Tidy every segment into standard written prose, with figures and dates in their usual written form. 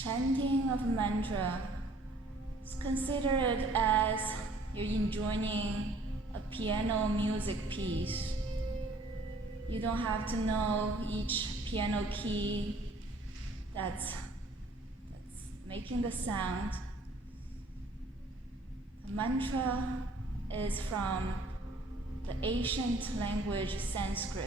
Chanting of mantra is considered as you're enjoying a piano music piece. You don't have to know each piano key that's making the sound. The mantra is from the ancient language Sanskrit.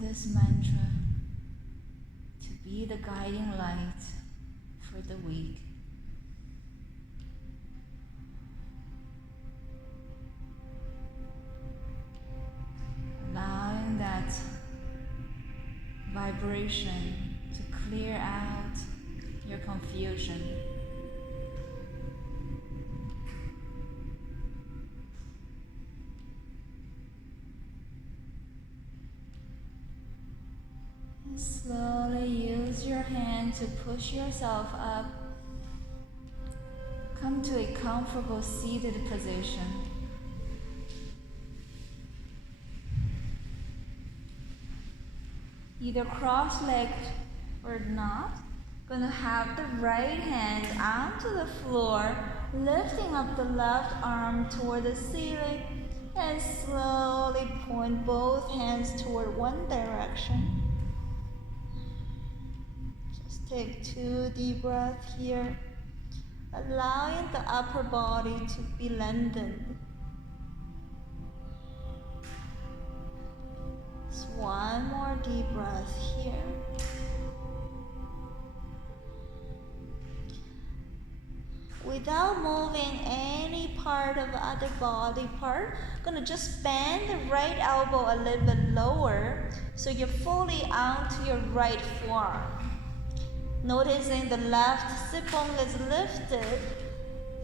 This mantra to be the guiding light for the week. Allowing that vibration to clear out your confusion. Slowly use your hand to push yourself up. Come to a comfortable seated position. Either cross-legged or not. Gonna have the right hand onto the floor, lifting up the left arm toward the ceiling, and slowly point both hands toward one direction. Take 2 deep breaths here, allowing the upper body to be lengthened. Just 1 more deep breath here. Without moving any part of the other body part, gonna just bend the right elbow a little bit lower so you're fully onto your right forearm. Noticing the left sit bone is lifted,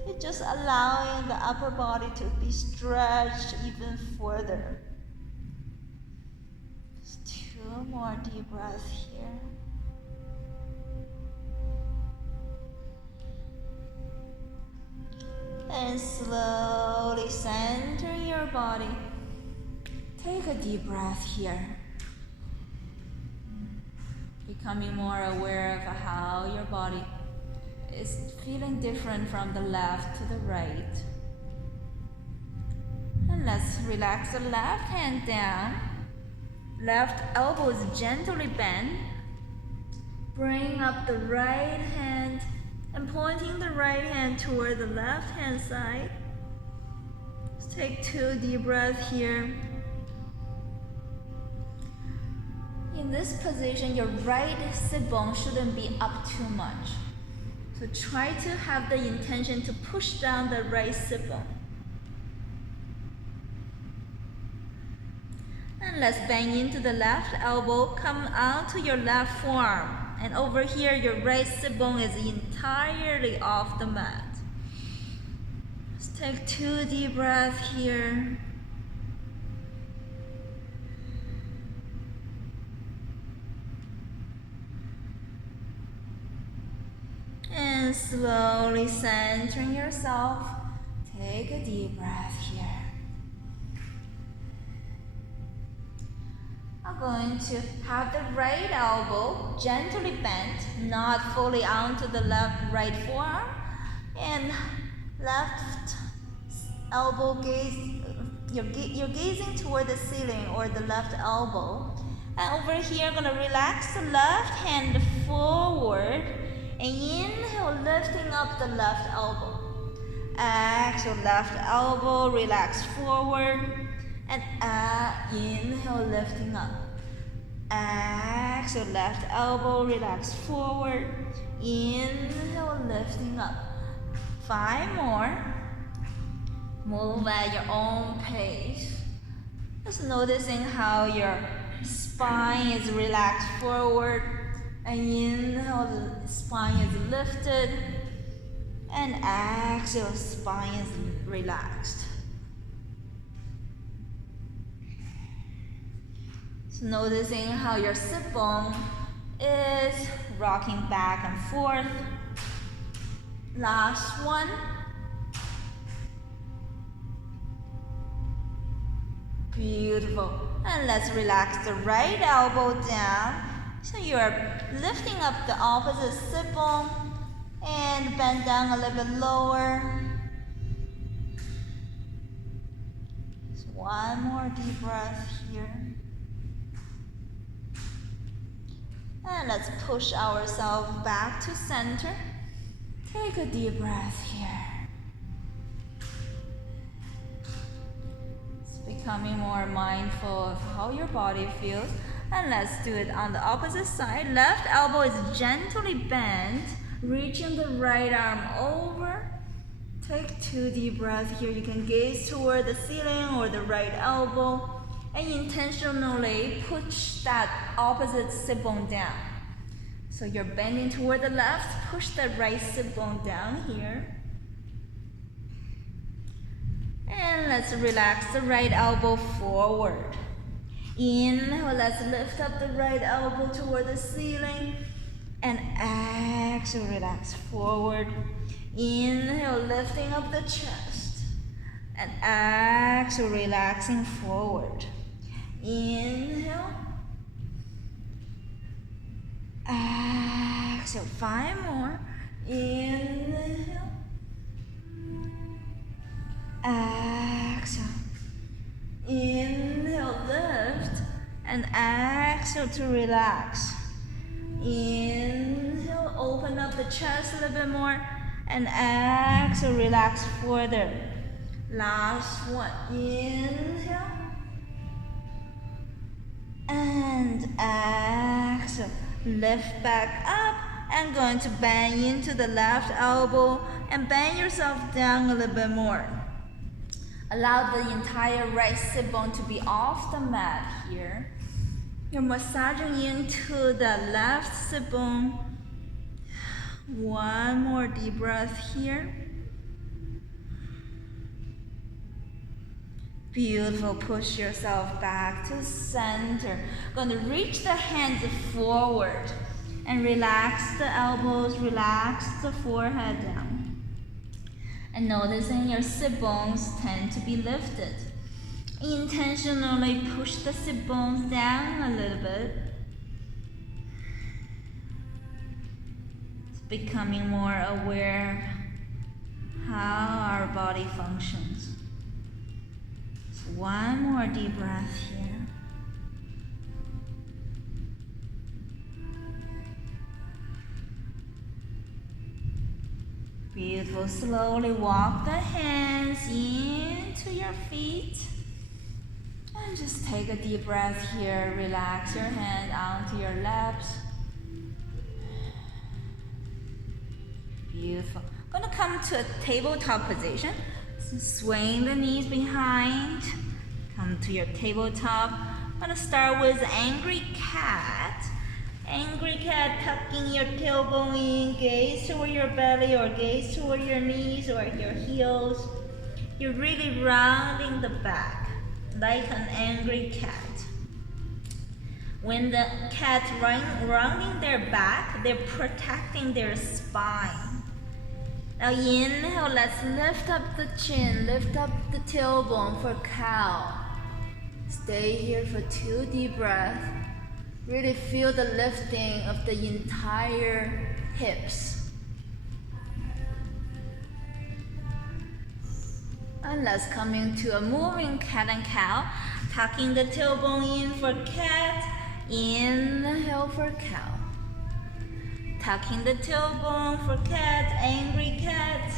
you're just allowing the upper body to be stretched even further. Just 2 more deep breaths here. And slowly center your body. Take a deep breath here. Becoming more aware of how your body is feeling different from the left to the right. And And let's relax the left hand down. Left elbow is gently bent. Bring up the right hand and pointing the right hand toward the left hand side. Let's take 2 deep breaths here. In this position, your right sit bone shouldn't be up too much. So try to have the intention to push down the right sit bone. And let's bang into the left elbow, come out to your left forearm. And over here, your right sit bone is entirely off the mat. Let's take 2 deep breaths here. And slowly centering yourself, take a deep breath here. I'm going to have the right elbow gently bent, not fully onto the right forearm, and left elbow gaze. You're gazing toward the ceiling or the left elbow. And over here, I'm gonna relax the left hand forward, and inhale, lifting up the left elbow. Exhale, left elbow, relax forward. And inhale, lifting up. Exhale, left elbow, relax forward. Inhale, lifting up. 5 more. Move at your own pace. Just noticing how your spine is relaxed forward. And inhale, spine is lifted. And exhale, spine is relaxed. Noticing how your sit bone is rocking back and forth. Last one. Beautiful. And let's relax the right elbow down. So you're lifting up the opposite sit bone and bend down a little bit lower. Just 1 more deep breath here. And let's push ourselves back to center. Take a deep breath here. It's becoming more mindful of how your body feels. And let's do it on the opposite side. Left elbow is gently bent, reaching the right arm over. Take 2 deep breaths here. You can gaze toward the ceiling or the right elbow. And intentionally push that opposite sit bone down. So you're bending toward the left, push the right sit bone down here. And let's relax the right elbow forward. Inhale, let's lift up the right elbow toward the ceiling. And exhale, relax forward. Inhale, lifting up the chest. And exhale, relaxing forward. Inhale. Exhale, 5 more. Inhale. Exhale. Inhale, lift. And exhale to relax. Inhale, open up the chest a little bit more. And exhale, relax further. Last one. Inhale. And exhale. Lift back up. And going to bend into the left elbow. And bend yourself down a little bit more. Allow the entire right sit bone to be off the mat here. You're massaging into the left sit bone. 1 more deep breath here. Beautiful. Push yourself back to center. Going to reach the hands forward and relax the elbows, relax the forehead down. And noticing your sit bones tend to be lifted. Intentionally push the sit bones down a little bit. It's becoming more aware of how our body functions. One more deep breath here. Beautiful. Slowly walk the hands into your feet. And just take a deep breath here. Relax your hand onto your laps. Beautiful. Gonna come to a tabletop position. Swing the knees behind. Come to your tabletop. Gonna start with angry cat. Angry cat, tucking your tailbone in, gaze toward your belly or gaze toward your knees or your heels. You're really rounding the back like an angry cat. When the cat's rounding their back, they're protecting their spine. Now inhale, let's lift up the chin, lift up the tailbone for cow. Stay here for 2 deep breaths. Really feel the lifting of the entire hips. And let's come into a moving cat and cow. Tucking the tailbone in for cat. Inhale for cow. Tucking the tailbone for cat. Angry cat.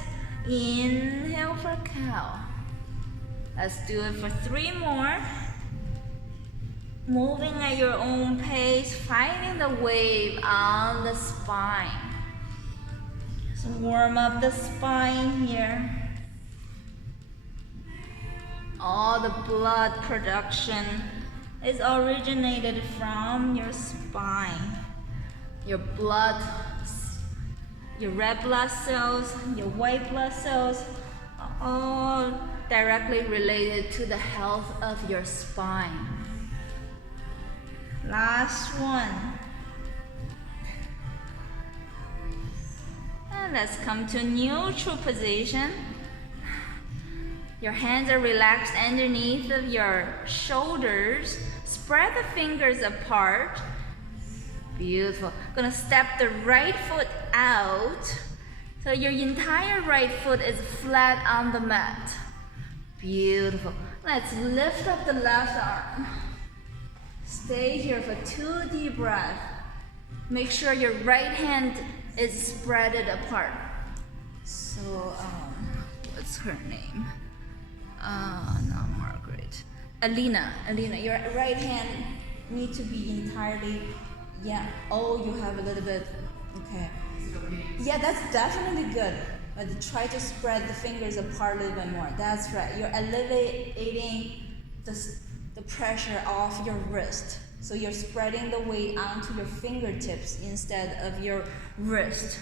Inhale for cow. Let's do it for 3 more. Moving at your own pace, finding the wave on the spine. So warm up the spine here. All the blood production is originated from your spine. Your blood, your red blood cells, your white blood cells are all directly related to the health of your spine. Last one. And let's come to neutral position. Your hands are relaxed underneath of your shoulders. Spread the fingers apart. Beautiful. Gonna step the right foot out. So your entire right foot is flat on the mat. Beautiful. Let's lift up the left arm. Stay here for 2 deep breaths. Make sure your right hand is spread apart. So, what's her name? Not Margaret. Alina, your right hand needs to be entirely, oh, you have a little bit, okay. Yeah, that's definitely good. But try to spread the fingers apart a little bit more. That's right. You're alleviating the pressure off your wrist. So you're spreading the weight onto your fingertips instead of your wrist.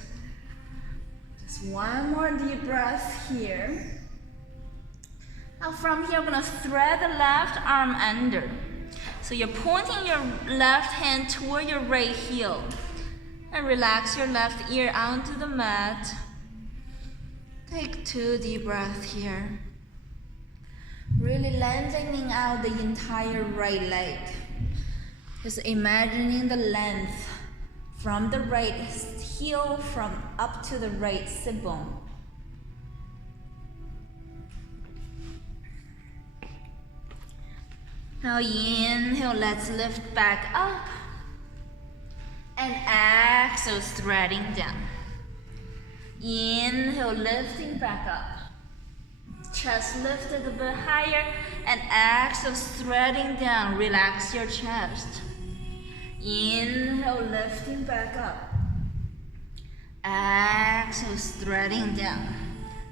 Just 1 more deep breath here. Now from here, we're gonna thread the left arm under. So you're pointing your left hand toward your right heel. And relax your left ear onto the mat. Take 2 deep breaths here. Really lengthening out the entire right leg. Just imagining the length from the right heel from up to the right sit bone. Now inhale, let's lift back up. And exhale, threading down. Inhale, lifting back up. Chest lifted a bit higher. And exhale, threading down. Relax your chest. Inhale, lifting back up. Exhale, threading down.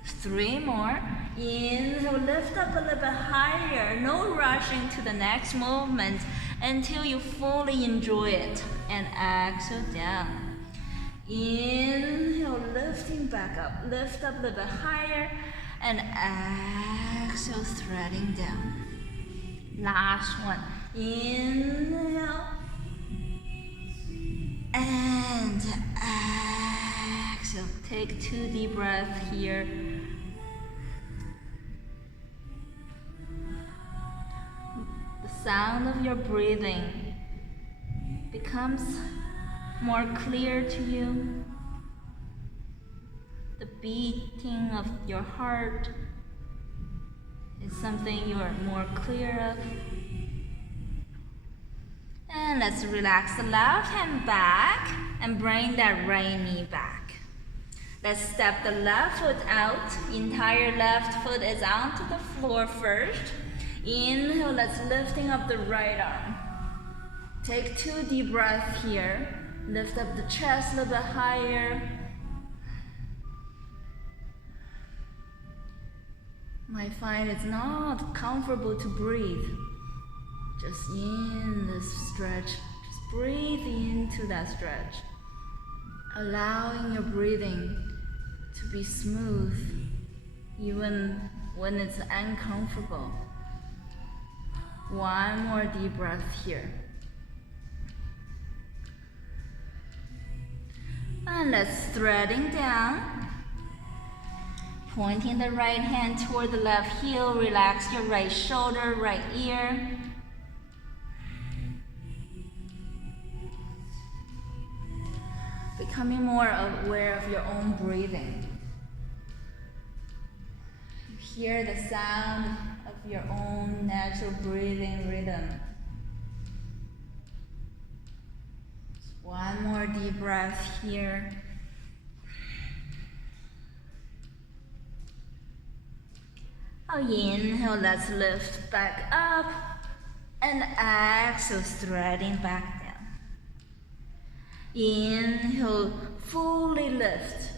3 more. Inhale, lift up a little bit higher. No rushing to the next movement until you fully enjoy it. And exhale down. Inhale, lifting back up. Lift up a little bit higher. And exhale, threading down. Last one. Inhale. And exhale. Take 2 deep breaths here. The sound of your breathing becomes more clear to you. The beating of your heart is something you're more clear of. And let's relax the left hand back and bring that right knee back. Let's step the left foot out. Entire left foot is onto the floor first. Inhale, let's lifting up the right arm. Take 2 deep breaths here. Lift up the chest a little bit higher. Might find it's not comfortable to breathe. Just in this stretch, just breathe into that stretch. Allowing your breathing to be smooth, even when it's uncomfortable. One more deep breath here. And let's threading down. Pointing the right hand toward the left heel. Relax your right shoulder, right ear. Becoming more aware of your own breathing. You hear the sound of your own natural breathing rhythm. One more deep breath here. Inhale, let's lift back up. And exhale, threading back down. Inhale, fully lift.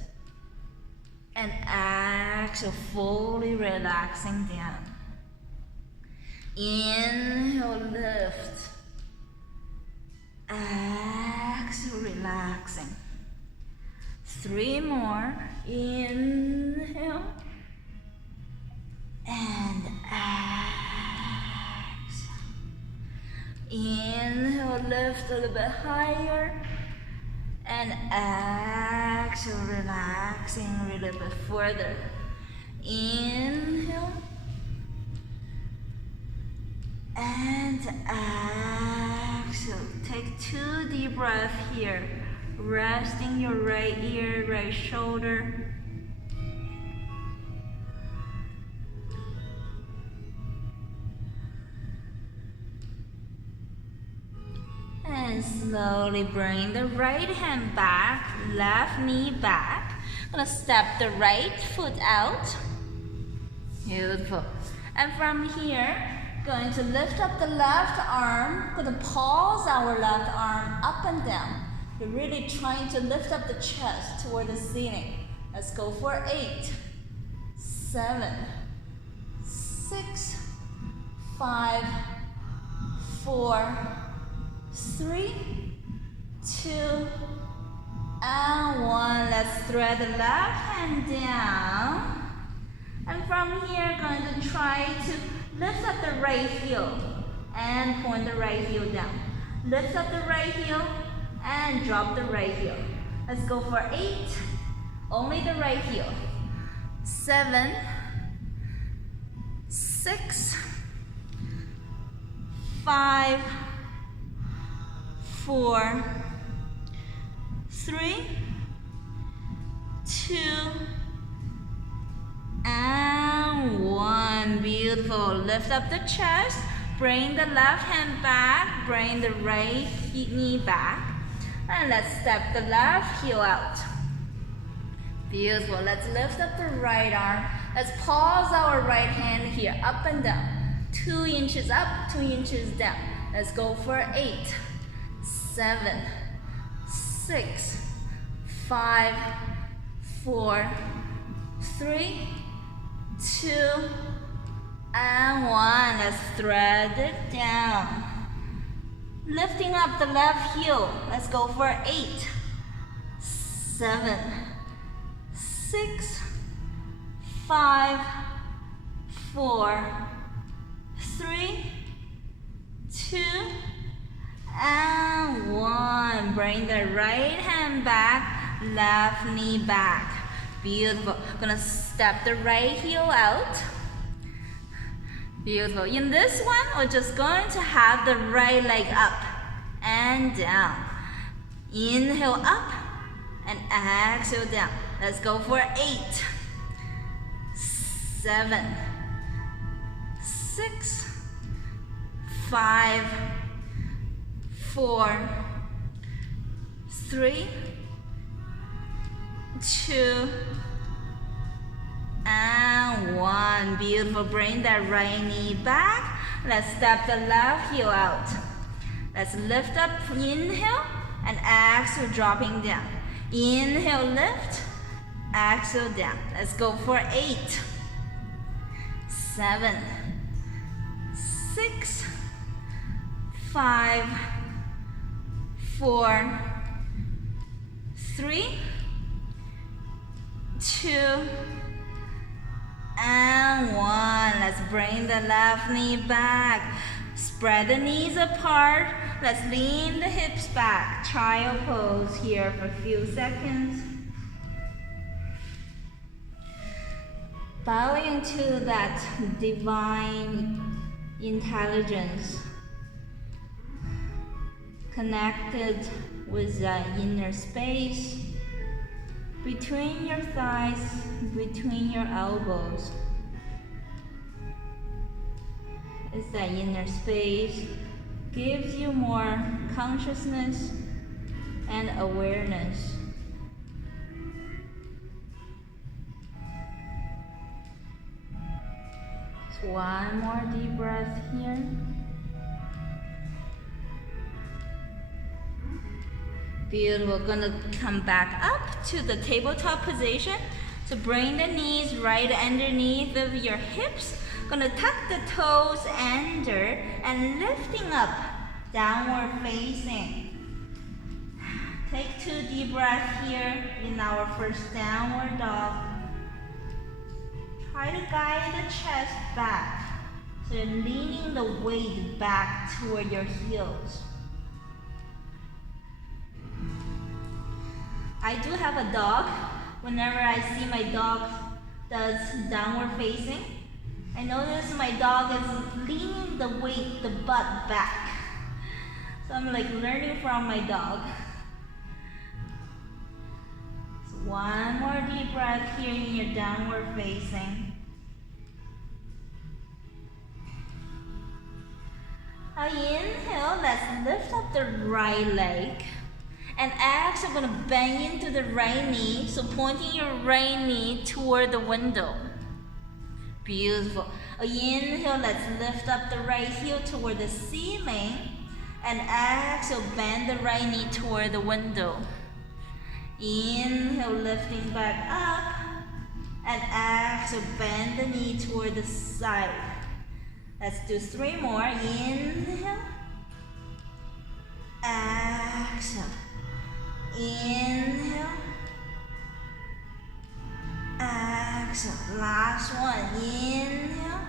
And exhale, fully relaxing down. Inhale, lift. Exhale, relaxing. 3 more. Inhale. And exhale. Inhale, lift a little bit higher. And exhale, relaxing a little bit further. Inhale. And exhale. Take 2 deep breaths here. Resting your right ear, right shoulder. And slowly bring the right hand back, left knee back. Gonna step the right foot out. Beautiful. And from here, going to lift up the left arm. Gonna pulse our left arm up and down. You're really trying to lift up the chest toward the ceiling. Let's go for 8, 7, 6, 5, 4, 3, 2, and 1. Let's thread the left hand down. And from here, going to try to lift up the right heel and point the right heel down. Lift up the right heel and drop the right heel. Let's go for 8. Only the right heel. 7, 6, 5, 4, 3, 2, and 1. Beautiful. Lift up the chest. Bring the left hand back. Bring the right knee back. And let's step the left heel out. Beautiful. Let's lift up the right arm. Let's pause our right hand here. Up and down. 2 inches up, 2 inches down. Let's go for 8, 7, 6, 5, 4, 3, 2, and 1. Let's thread it down. Lifting up the left heel. Let's go for 8, 7, 6, 5, 4, 3, 2, and 1. Bring the right hand back, left knee back. Beautiful. Gonna step the right heel out. Beautiful. In this one, we're just going to have the right leg up and down. Inhale up and exhale down. Let's go for 8, 7, 6, 5, 4, 3, 2, and 1. Beautiful. Bring that right knee back. Let's step the left heel out. Let's lift up, inhale, and exhale, dropping down. Inhale, lift, exhale, down. Let's go for 8, 7, 6, 5, 4, 3, 2, and 1. Let's bring the left knee back. Spread the knees apart. Let's lean the hips back. Child pose here for a few seconds. Bowing to that divine intelligence, connected with the inner space between your thighs, between your elbows. It's that inner space gives you more consciousness and awareness. So one more deep breath here. Beautiful. We're gonna come back up to the tabletop position. So bring the knees right underneath of your hips. Gonna tuck the toes under and lifting up, downward facing. Take 2 deep breaths here in our first downward dog. Try to guide the chest back. So you're leaning the weight back toward your heels. I do have a dog. Whenever I see my dog does downward facing, I notice my dog is leaning the weight, the butt back. So I'm like learning from my dog. So one more deep breath here in your downward facing. Now inhale, let's lift up the right leg. And exhale, I'm gonna bend into the right knee. So pointing your right knee toward the window. Beautiful. Inhale, let's lift up the right heel toward the ceiling. And exhale, bend the right knee toward the window. Inhale, lifting back up. And exhale, bend the knee toward the side. Let's do 3 more. Inhale. Exhale. Inhale. Exhale. Last one. Inhale.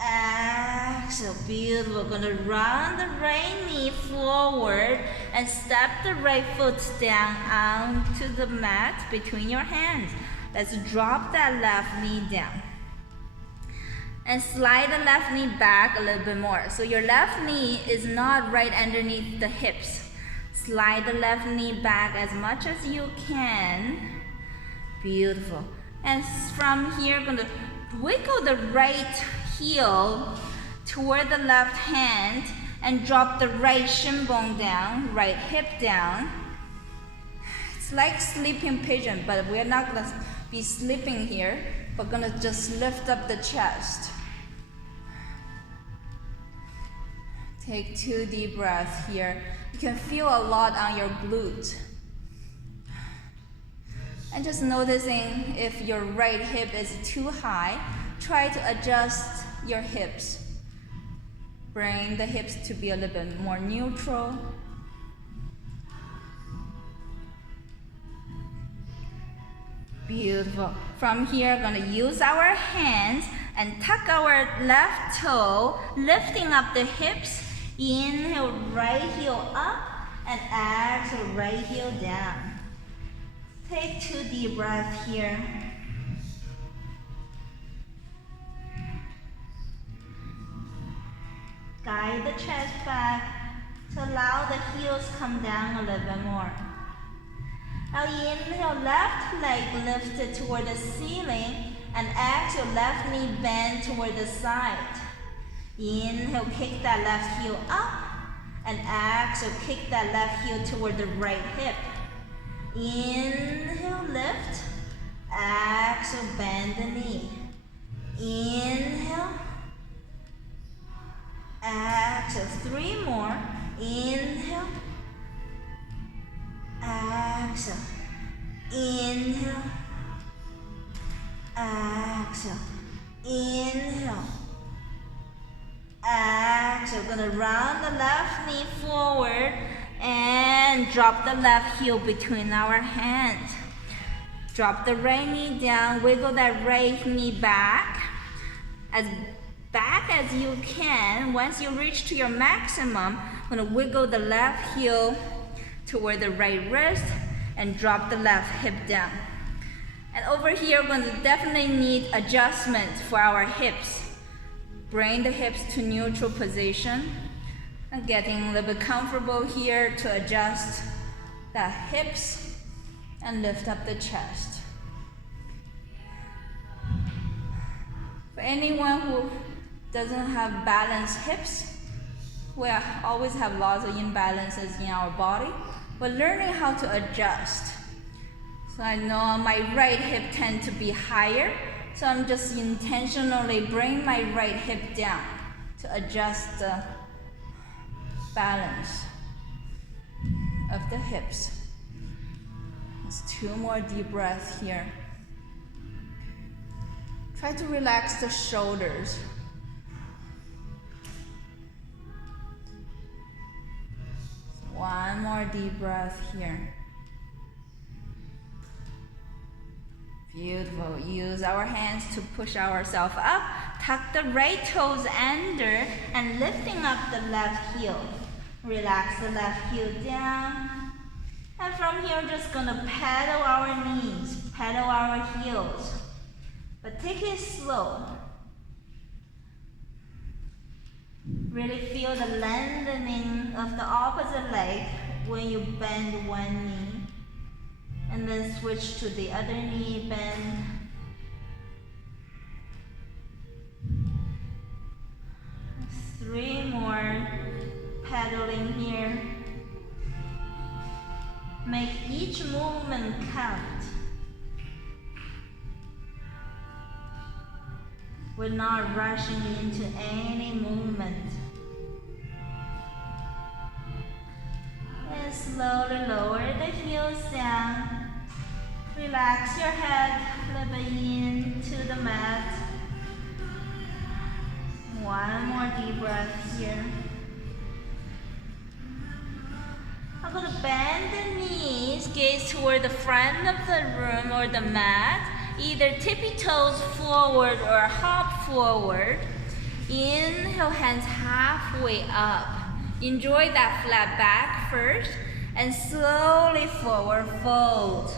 Exhale. Beautiful. We're gonna run the right knee forward and step the right foot down onto the mat between your hands. Let's drop that left knee down. And slide the left knee back a little bit more. So your left knee is not right underneath the hips. Slide the left knee back as much as you can. Beautiful. And from here, I'm gonna wiggle the right heel toward the left hand and drop the right shin bone down, right hip down. It's like sleeping pigeon, but we're not gonna be sleeping here. We're gonna just lift up the chest. Take 2 deep breaths here. You can feel a lot on your glute. And just noticing if your right hip is too high, try to adjust your hips. Bring the hips to be a little bit more neutral. Beautiful. From here, we're gonna use our hands and tuck our left toe, lifting up the hips. Inhale, right heel up, and exhale, right heel down. Take 2 deep breaths here. Guide the chest back to allow the heels come down a little bit more. Now inhale, left leg lifted toward the ceiling. And exhale, left knee bend toward the side. Inhale, kick that left heel up. And exhale, kick that left heel toward the right hip. Inhale, lift. Exhale, bend the knee. Inhale. Exhale, 3 more. Inhale. Exhale. Inhale. Exhale. Inhale. Exhale. Gonna round the left knee forward and drop the left heel between our hands. Drop the right knee down, wiggle that right knee back as you can. Once you reach to your maximum, I'm gonna wiggle the left heel toward the right wrist and drop the left hip down. And over here, we're gonna definitely need adjustment for our hips. Bring the hips to neutral position and getting a little bit comfortable here to adjust the hips and lift up the chest. For anyone who doesn't have balanced hips, we always have lots of imbalances in our body. We're learning how to adjust. So I know my right hip tends to be higher, so I'm just intentionally bring my right hip down to adjust the balance of the hips. Just 2 more deep breaths here. Try to relax the shoulders. One more deep breath here. Beautiful. Use our hands to push ourselves up. Tuck the right toes under and lifting up the left heel. Relax the left heel down. And from here, we're just gonna pedal our knees, pedal our heels. But take it slow. Really feel the lengthening of the opposite leg when you bend one knee. And then switch to the other knee, bend. Three more pedaling here. Make each movement count. We're not rushing into any movement. And slowly lower the heels down. Relax your head a little bit into the mat. One more deep breath here. I'm going to bend the knees, gaze toward the front of the room or the mat. Either tippy toes forward or hop forward. Inhale, hands halfway up. Enjoy that flat back first. And slowly forward fold.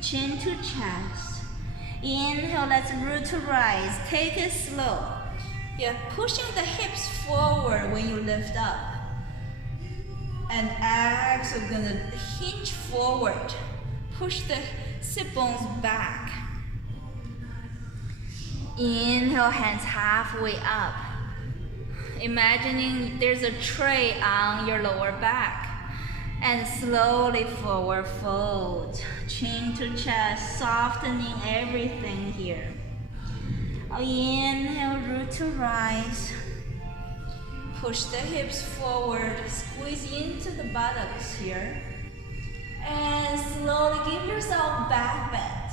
Chin to chest. Inhale, let's root to rise. Take it slow. You're pushing the hips forward when you lift up. And exhale, gonna hinge forward. Push the sit bones back. Inhale, hands halfway up. Imagining there's a tray on your lower back. And slowly forward fold. Chin to chest, softening everything here. Inhale, root to rise. Push the hips forward, squeeze into the buttocks here. And slowly give yourself back bend.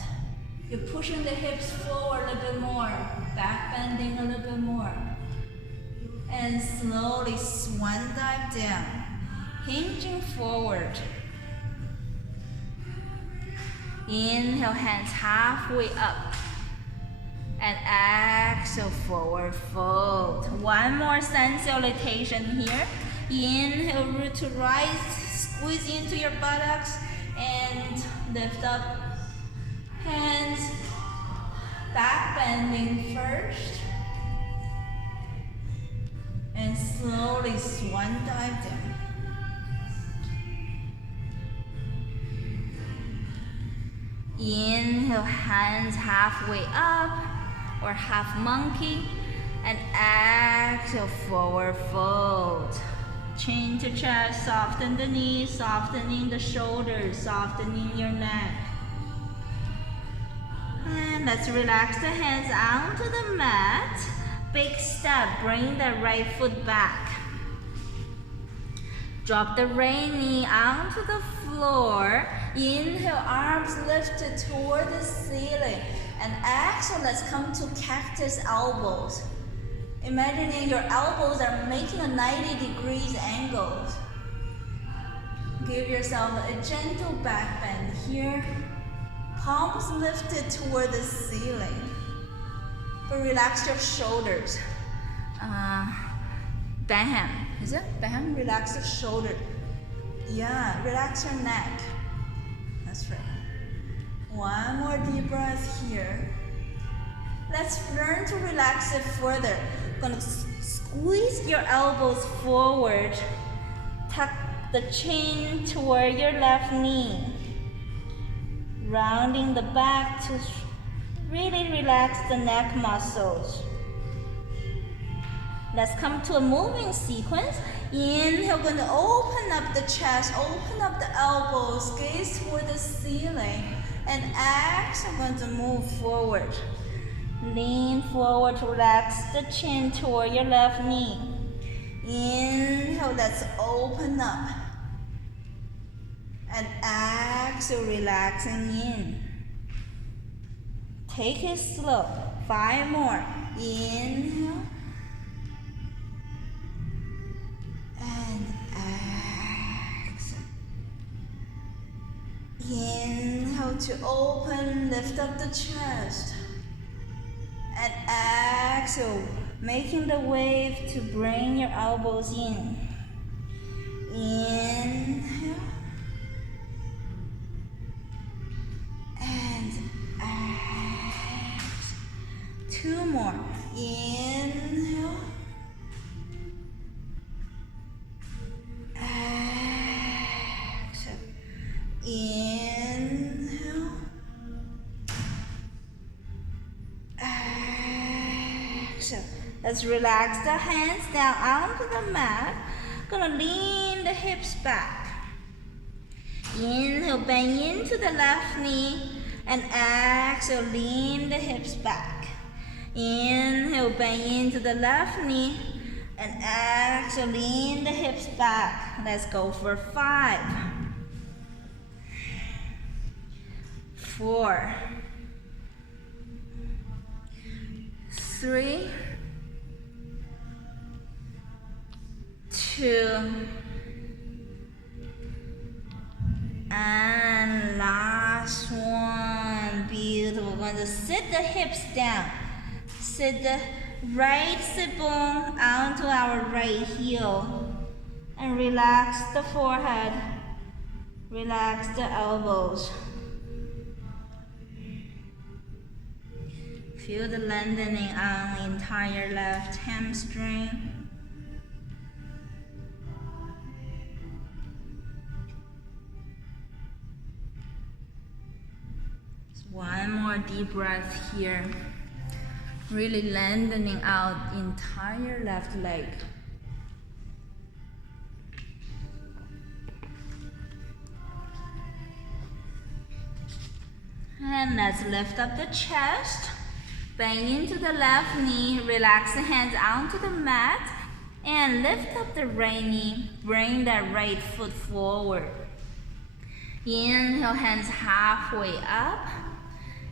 You're pushing the hips forward a little bit more, back bending a little bit more. And slowly swan dive down, hinging forward. Inhale, hands halfway up. And exhale, forward fold. One more sun salutation here. Inhale, root to rise, squeeze into your buttocks and lift up. Hands back bending first. And slowly swan dive down. Inhale, hands halfway up. or half monkey. And exhale, forward fold. Chin to chest, soften the knees, softening the shoulders, softening your neck. And let's relax the hands onto the mat. Big step, bring the right foot back. Drop the right knee onto the floor. Inhale, arms lifted toward the ceiling. And exhale, let's come to cactus elbows. Imagining your elbows are making a 90 degrees angle. Give yourself a gentle back bend here. Palms lifted toward the ceiling. But relax your shoulders. Bam. Is it? Bam. Relax the shoulder. Yeah, relax your neck. That's right. One more deep breath here. Let's learn to relax it further. Gonna squeeze your elbows forward. Tuck the chin toward your left knee. Rounding the back to really relax the neck muscles. Let's come to a moving sequence. Inhale, gonna open up the chest, open up the elbows, gaze toward the ceiling. And exhale, going to move forward. Lean forward, relax the chin toward your left knee. Inhale, let's open up. And exhale, relaxing in. Take it slow. 5 more. Inhale. And exhale. Inhale to open, lift up the chest. And exhale, making the wave to bring your elbows in. Inhale. And exhale. 2 more. Inhale. Exhale. Inhale. Exhale. Let's relax the hands down onto the mat. Gonna lean the hips back. Inhale, bend into the left knee. And exhale, lean the hips back. Inhale, bend into the left knee. And exhale, lean the hips back. Let's go for 5. 4. 3. 2. And last one. Beautiful. We're going to sit the hips down. Sit the right sit bone onto our right heel. And relax the forehead. Relax the elbows. Feel the lengthening on the entire left hamstring. One more deep breath here. Really lengthening out the entire left leg. And let's lift up the chest. Bend into the left knee. Relax the hands onto the mat. And lift up the right knee. Bring that right foot forward. Inhale, hands halfway up.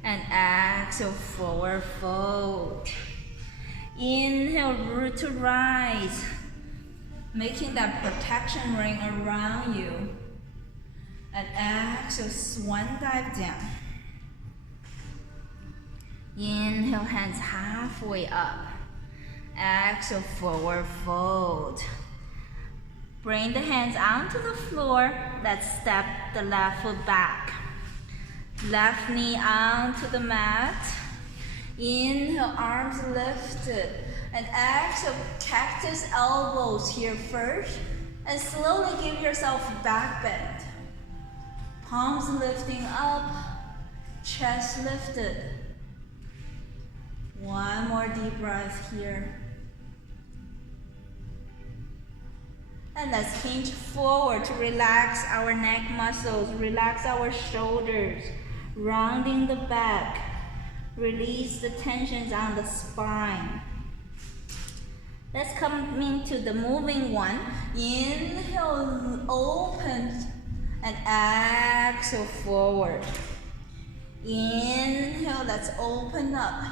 And exhale, forward fold. Inhale, root to rise. Making that protection ring around you. And exhale, swan dive down. Inhale, hands halfway up. Exhale, forward fold. Bring the hands onto the floor. Let's step the left foot back. Left knee onto the mat. Inhale, arms lifted. And exhale, cactus elbows here first. And slowly give yourself back bend. Palms lifting up. Chest lifted. One more deep breath here. And let's hinge forward to relax our neck muscles, relax our shoulders, rounding the back. Release the tensions on the spine. Let's come into the moving one. Inhale, open, and exhale forward. Inhale, let's open up.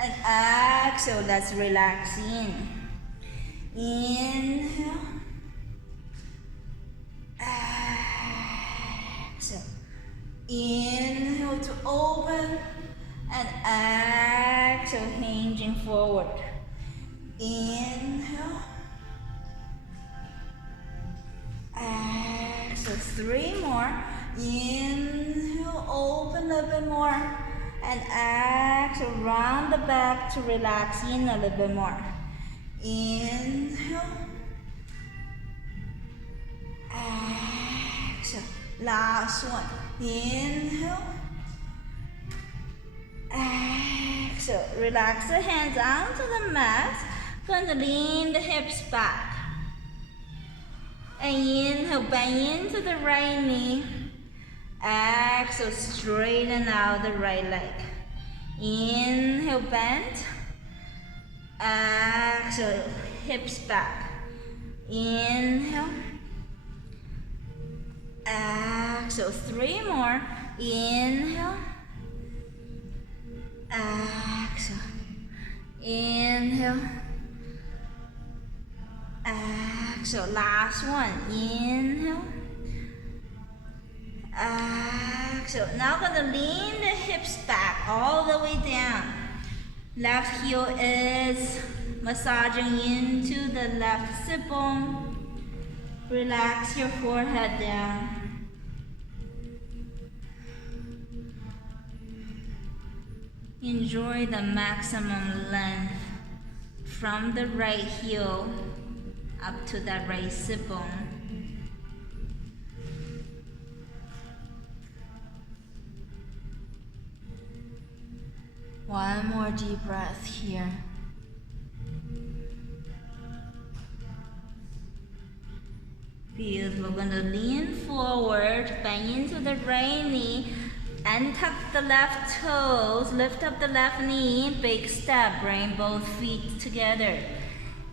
And exhale, let's relax in. Inhale. Exhale. Inhale to open. And exhale, hinging forward. Inhale. Exhale, 3 more. Inhale, open a little bit more. And exhale, round the back to relax in a little bit more. Inhale. Exhale. Last one. Inhale. Exhale. Relax the hands onto the mat. Going to lean the hips back. And inhale, bend into the right knee. Exhale, straighten out the right leg. Inhale, bend. Exhale, hips back. Inhale. Exhale, 3 more. Inhale. Exhale. Inhale. Exhale. Last one. Inhale. Exhale. Now gonna lean the hips back all the way down. Left heel is massaging into the left sit bone. Relax your forehead down. Enjoy the maximum length from the right heel up to that right sit bone. One more deep breath here. Beautiful. We're going to lean forward, bend into the right knee, and tuck the left toes, lift up the left knee, big step, bring both feet together.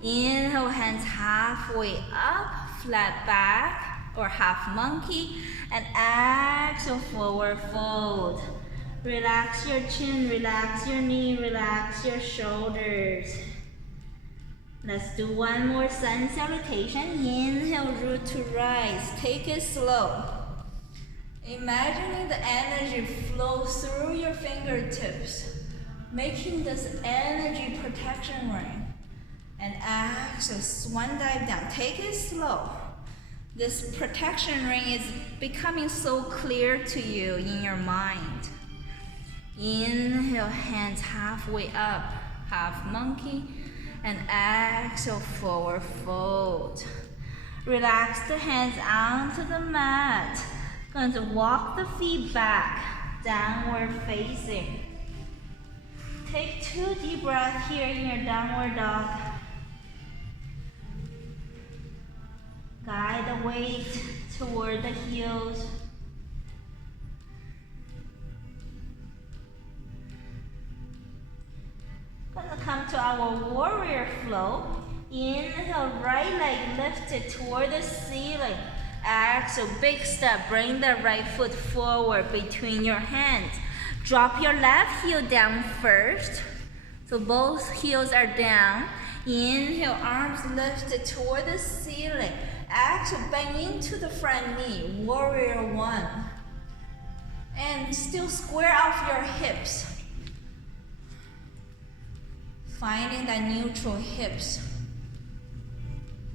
Inhale, hands halfway up, flat back, or half monkey, and exhale, forward fold. Relax your chin, relax your knee, relax your shoulders. Let's do one more sun salutation. Inhale, root to rise. Take it slow. Imagining the energy flow through your fingertips, making this energy protection ring. And exhale, swan dive down. Take it slow. This protection ring is becoming so clear to you in your mind. Inhale, hands halfway up, half monkey, and exhale, forward fold. Relax the hands onto the mat. Going to walk the feet back, downward facing. Take 2 deep breaths here in your downward dog. Guide the weight toward the heels. Gonna come to our warrior flow. Inhale, right leg lifted toward the ceiling. Exhale, big step. Bring the right foot forward between your hands. Drop your left heel down first. So both heels are down. Inhale, arms lifted toward the ceiling. Exhale, bend into the front knee. Warrior 1. And still square off your hips. Finding that neutral hips.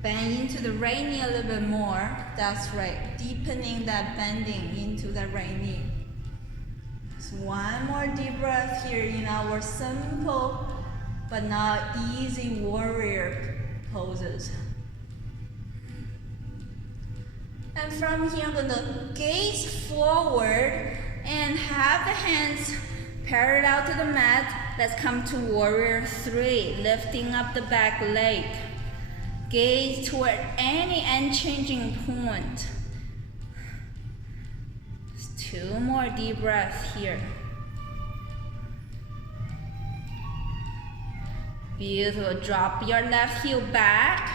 Bend into the right knee a little bit more. That's right. Deepening that bending into the right knee. So one more deep breath here in our simple but not easy warrior poses. And from here, I'm gonna gaze forward and have the hands parallel to the mat. Let's come to warrior 3, lifting up the back leg. Gaze toward any unchanging point. 2 more deep breaths here. Beautiful. Drop your left heel back,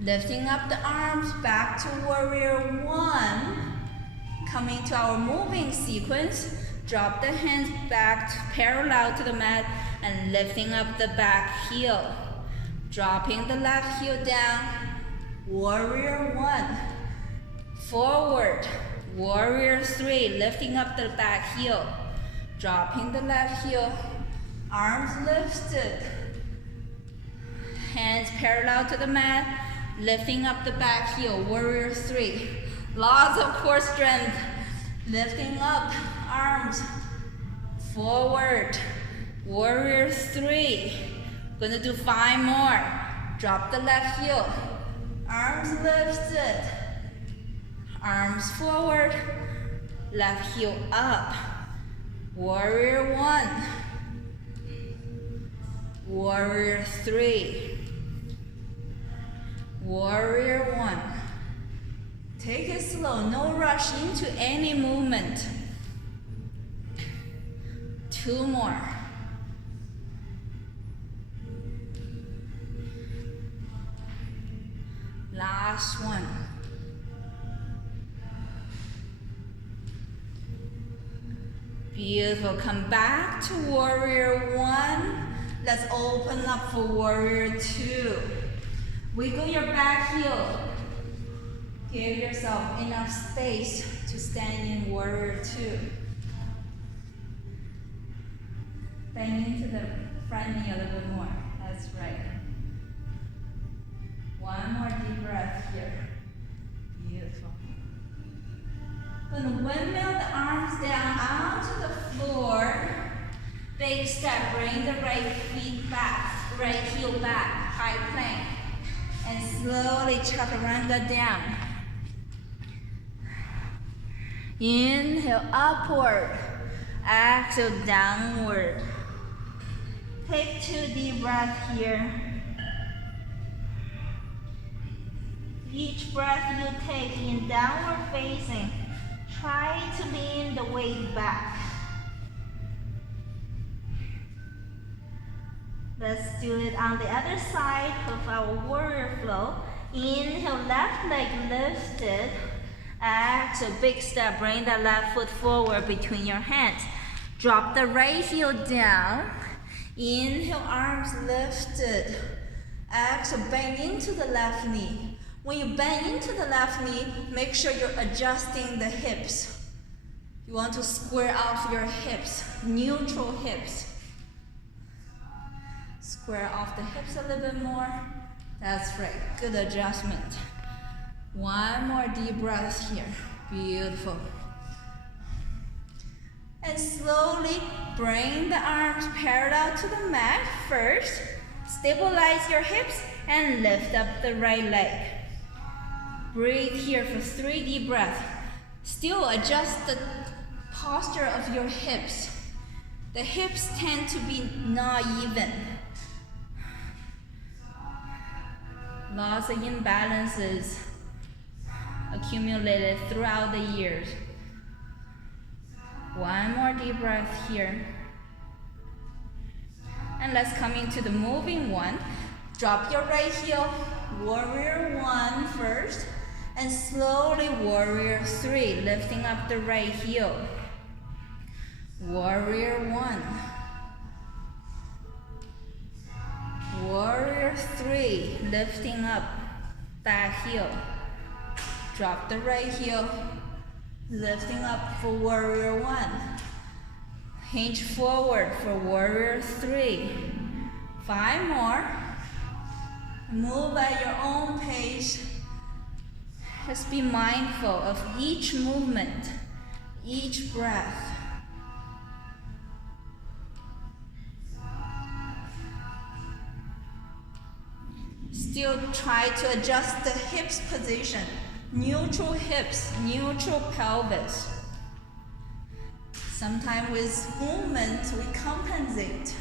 lifting up the arms back to warrior 1. Coming to our moving sequence, drop the hands back parallel to the mat and lifting up the back heel. Dropping the left heel down, warrior 1. Forward, warrior 3, lifting up the back heel. Dropping the left heel, arms lifted. Hands parallel to the mat, lifting up the back heel, warrior 3. Lots of core strength. Lifting up, arms forward, warrior 3. Gonna do 5 more. Drop the left heel, arms lifted, arms forward, left heel up. Warrior 1, warrior 3, warrior 1. Take it slow, no rush into any movement. 2 more. Last one. Beautiful. Come back to warrior 1. Let's open up for warrior 2. Wiggle your back heel. Give yourself enough space to stand in warrior 2. Bend into the front knee a little bit more. That's right. 1 more deep breath here. Beautiful. Gonna windmill the arms down onto the floor. Big step, bring the right feet back, right heel back, high plank. And slowly chaturanga down. Inhale upward, exhale downward. Take 2 deep breaths here. Each breath you take in downward facing, try to lean the weight back. Let's do it on the other side of our warrior flow. Inhale, left leg lifted. Exhale, big step, bring that left foot forward between your hands. Drop the right heel down. Inhale, arms lifted. Exhale, bend into the left knee. When you bend into the left knee, make sure you're adjusting the hips. You want to square off your hips, neutral hips. Square off the hips a little bit more. That's right, good adjustment. 1 more deep breath here. Beautiful. And slowly bring the arms parallel to the mat first. Stabilize your hips and lift up the right leg. Breathe here for 3 deep breaths. Still adjust the posture of your hips. The hips tend to be not even. Lots of imbalances accumulated throughout the years. 1 more deep breath here. And let's come into the moving one. Drop your right heel, warrior 1 first, and slowly warrior 3, lifting up the right heel. Warrior 1. Warrior 3, lifting up back heel. Drop the right heel, lifting up for warrior 1. Hinge forward for warrior 3. 5 more. Move at your own pace. Just be mindful of each movement, each breath. Still try to adjust the hips position. Neutral hips, neutral pelvis. Sometimes with movement, we compensate.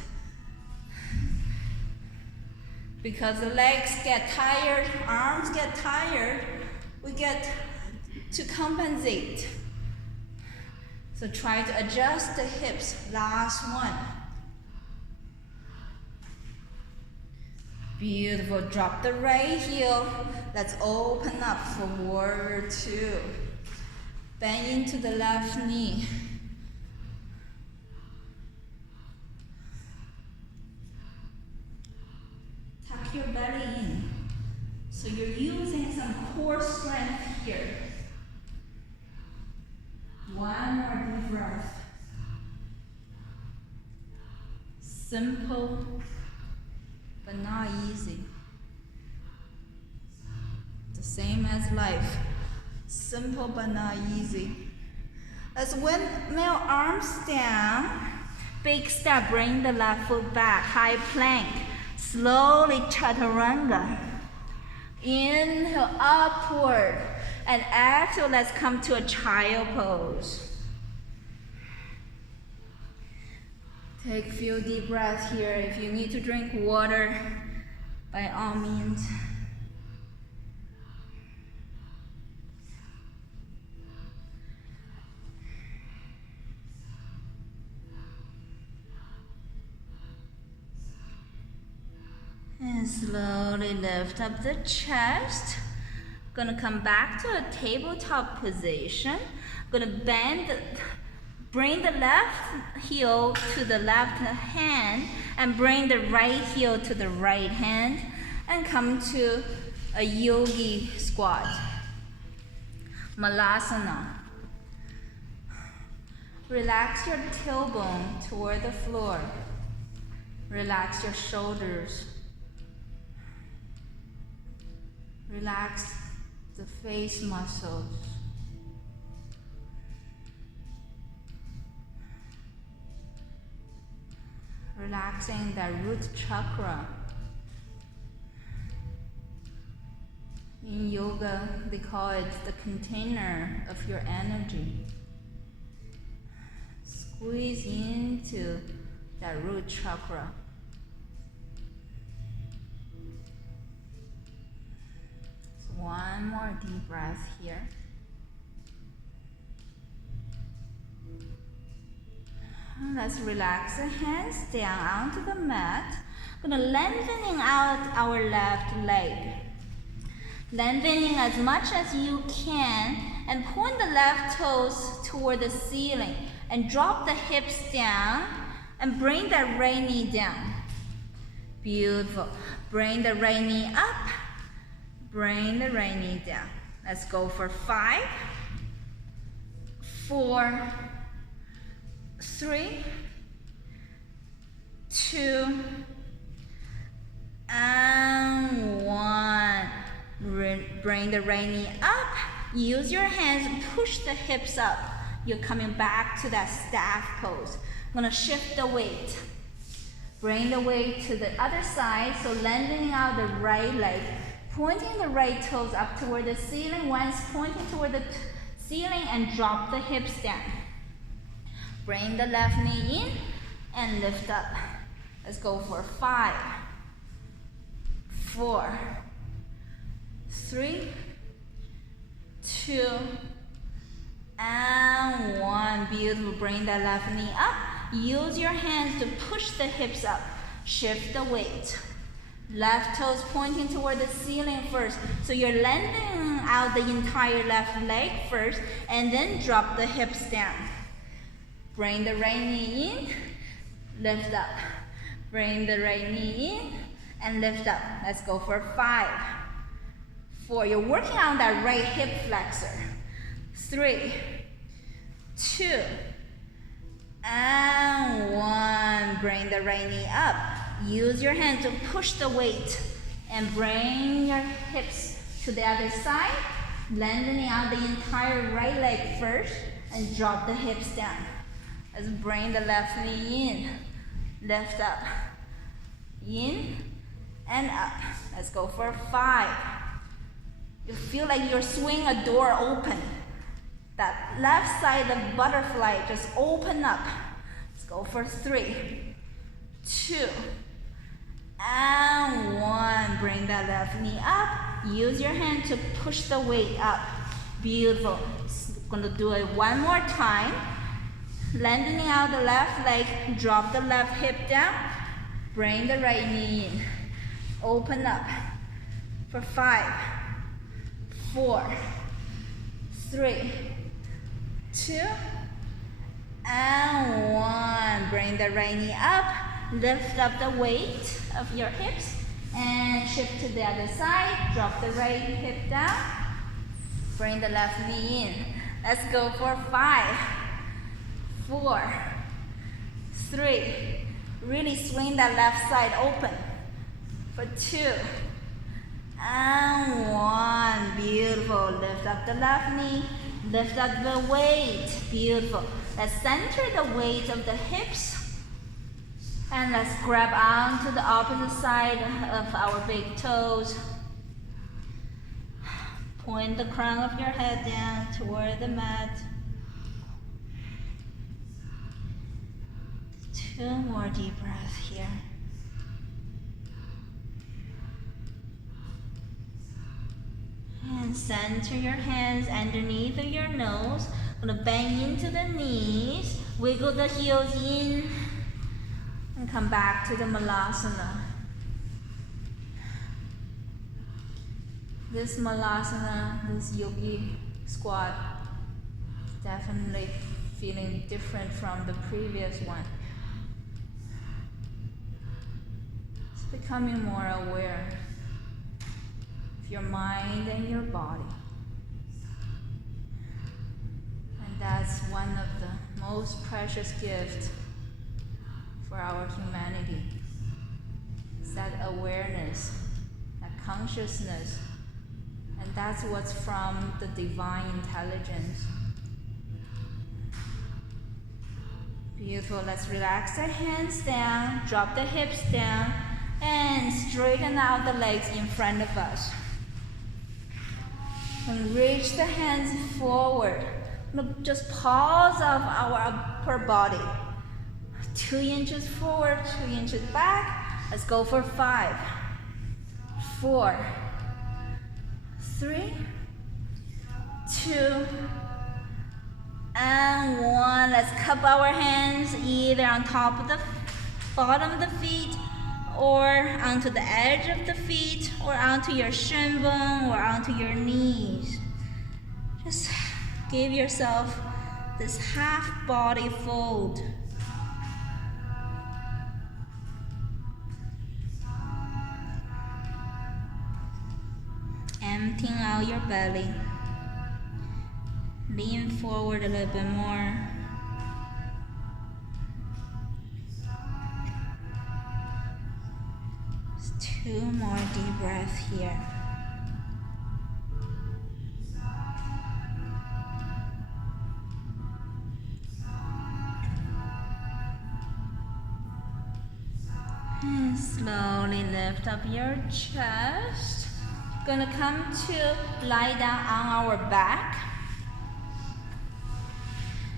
Because the legs get tired, arms get tired, we get to compensate. So try to adjust the hips. Last one. Beautiful. Drop the right heel. Let's open up for warrior two. Bend into the left knee. Tuck your belly in. So you're using some core strength here. One more deep breath. Simple, but not easy. The same as life. Simple, but not easy. Let's windmill arms down. Big step, bring the left foot back. High plank. Slowly chaturanga. Inhale upward. And exhale, let's come to a child pose. Take a few deep breaths here. If you need to drink water, by all means. And slowly lift up the chest. Gonna come back to a tabletop position. Gonna bring the left heel to the left hand and bring the right heel to the right hand and come to a yogi squat. Malasana. Relax your tailbone toward the floor. Relax your shoulders. Relax the face muscles. Relaxing that root chakra. In yoga, they call it the container of your energy. Squeeze into that root chakra. One more deep breath here. Let's relax the hands down onto the mat. Gonna lengthening out our left leg. Lengthening as much as you can and point the left toes toward the ceiling and drop the hips down and bring that right knee down. Beautiful. Bring the right knee up. Bring the right knee down. Let's go for 5, 4, 3, 2, and 1. Bring the right knee up. Use your hands and push the hips up. You're coming back to that staff pose. I'm gonna shift the weight. Bring the weight to the other side, so lengthening out the right leg. Pointing the right toes up toward the ceiling, once pointing toward the ceiling and drop the hips down. Bring the left knee in and lift up. Let's go for 5, 4, 3, 2, and 1. Beautiful. Bring that left knee up. Use your hands to push the hips up. Shift the weight. Left toes pointing toward the ceiling first. So you're lengthening out the entire left leg first and then drop the hips down. Bring the right knee in, lift up. Bring the right knee in and lift up. Let's go for 5, 4. You're working on that right hip flexor. 3, 2, and 1. Bring the right knee up. Use your hand to push the weight and bring your hips to the other side, lengthening out the entire right leg first and drop the hips down. Let's bring the left knee in, lift up, in and up. Let's go for 5. You feel like you're swinging a door open. That left side of butterfly just open up. Let's go for 3, 2, And one. Bring that left knee up. Use your hand to push the weight up. Beautiful. Gonna do it one more time. Lengthening out the left leg. Drop the left hip down. Bring the right knee in. Open up. For 5, 4, 3, 2, and 1. Bring the right knee up. Lift up the weight of your hips and shift to the other side. Drop the right hip down. Bring the left knee in. Let's go for 5, 4, 3. Really swing that left side open. For 2, and 1. Beautiful. Lift up the left knee. Lift up the weight. Beautiful. Let's center the weight of the hips. And let's grab onto the opposite side of our big toes. Point the crown of your head down toward the mat. 2 more deep breaths here. And center your hands underneath of your nose. Gonna bang into the knees. Wiggle the heels in. And come back to the Malasana. This Malasana, this yogi squat, definitely feeling different from the previous one. It's becoming more aware of your mind and your body. And that's one of the most precious gifts for our humanity. It's that awareness, that consciousness, and that's what's from the divine intelligence. Beautiful. Let's relax the hands down, drop the hips down, and straighten out the legs in front of us. And reach the hands forward. Just pause of our upper body. 2 inches forward, 2 inches back. Let's go for 5, 4, 3, 2, and 1. Let's cup our hands either on top of the bottom of the feet, or onto the edge of the feet, or onto your shin bone, or onto your knees. Just give yourself this half body fold. Emptying out your belly. Lean forward a little bit more. Just 2 more deep breaths here. And slowly lift up your chest. Gonna come to lie down on our back.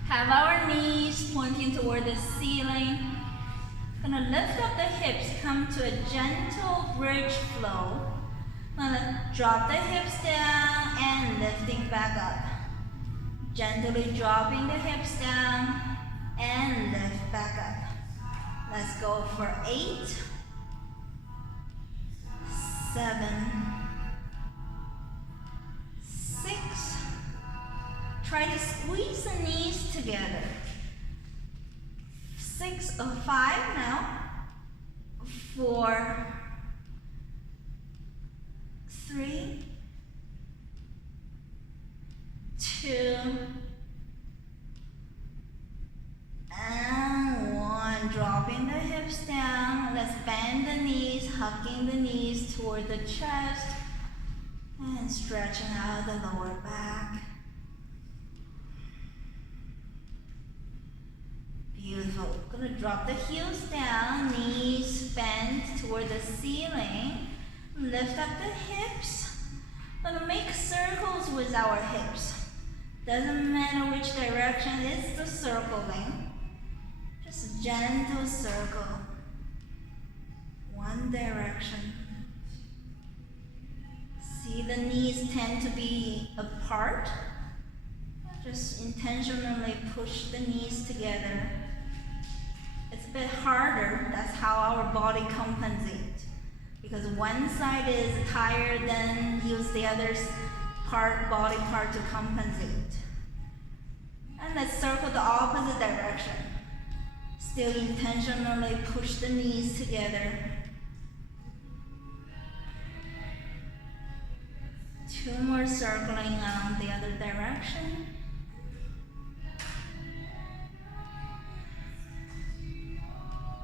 Have our knees pointing toward the ceiling. Gonna lift up the hips, come to a gentle bridge flow. Gonna drop the hips down and lifting back up. Gently dropping the hips down and lift back up. Let's go for 8, 7, 6. Try to squeeze the knees together. 6 or 5 now. 4, 3, 2, and 1. Dropping the hips down. Let's bend the knees, hugging the knees toward the chest, and stretching out the lower back. Beautiful. Gonna drop the heels down, knees bent toward the ceiling. Lift up the hips. Gonna make circles with our hips. Doesn't matter which direction is the circling. Just a gentle circle. 1, one direction. See, the knees tend to be apart. Just intentionally push the knees together. It's a bit harder. That's how our body compensates. Because one side is tired, then use the other body part to compensate. And let's circle the opposite direction. Still intentionally push the knees together. 2 more circling on the other direction.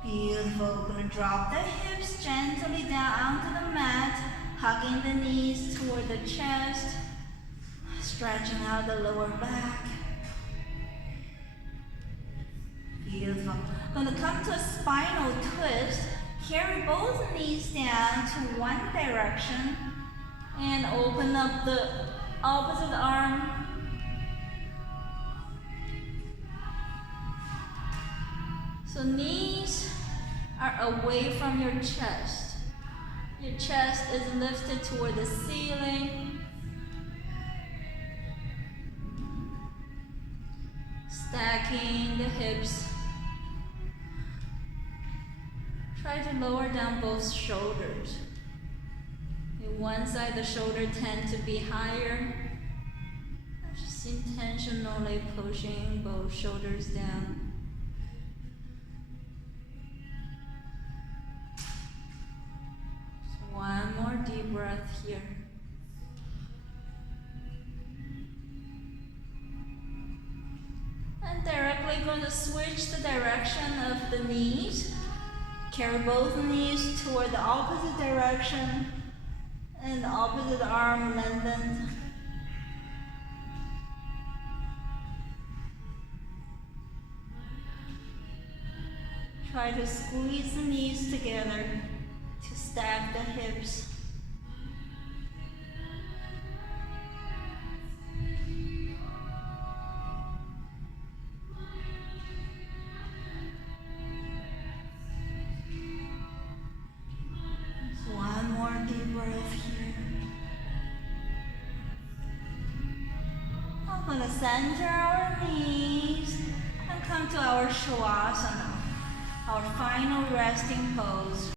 Beautiful. We're going to drop the hips gently down onto the mat, hugging the knees toward the chest, stretching out the lower back. Beautiful. Going to come to a spinal twist. Carry both knees down to one direction and open up the opposite arm. So knees are away from your chest. Your chest is lifted toward the ceiling. Stacking the hips. Try to lower down both shoulders. On one side, the shoulder tends to be higher. Just intentionally pushing both shoulders down. Just one more deep breath here. And directly going to switch the direction of the knees. Carry both knees toward the opposite direction and the opposite arm lengthened. Try to squeeze the knees together to stack the hips. One more deep breath here. I'm going to center our knees and come to our Shavasana, our final resting pose.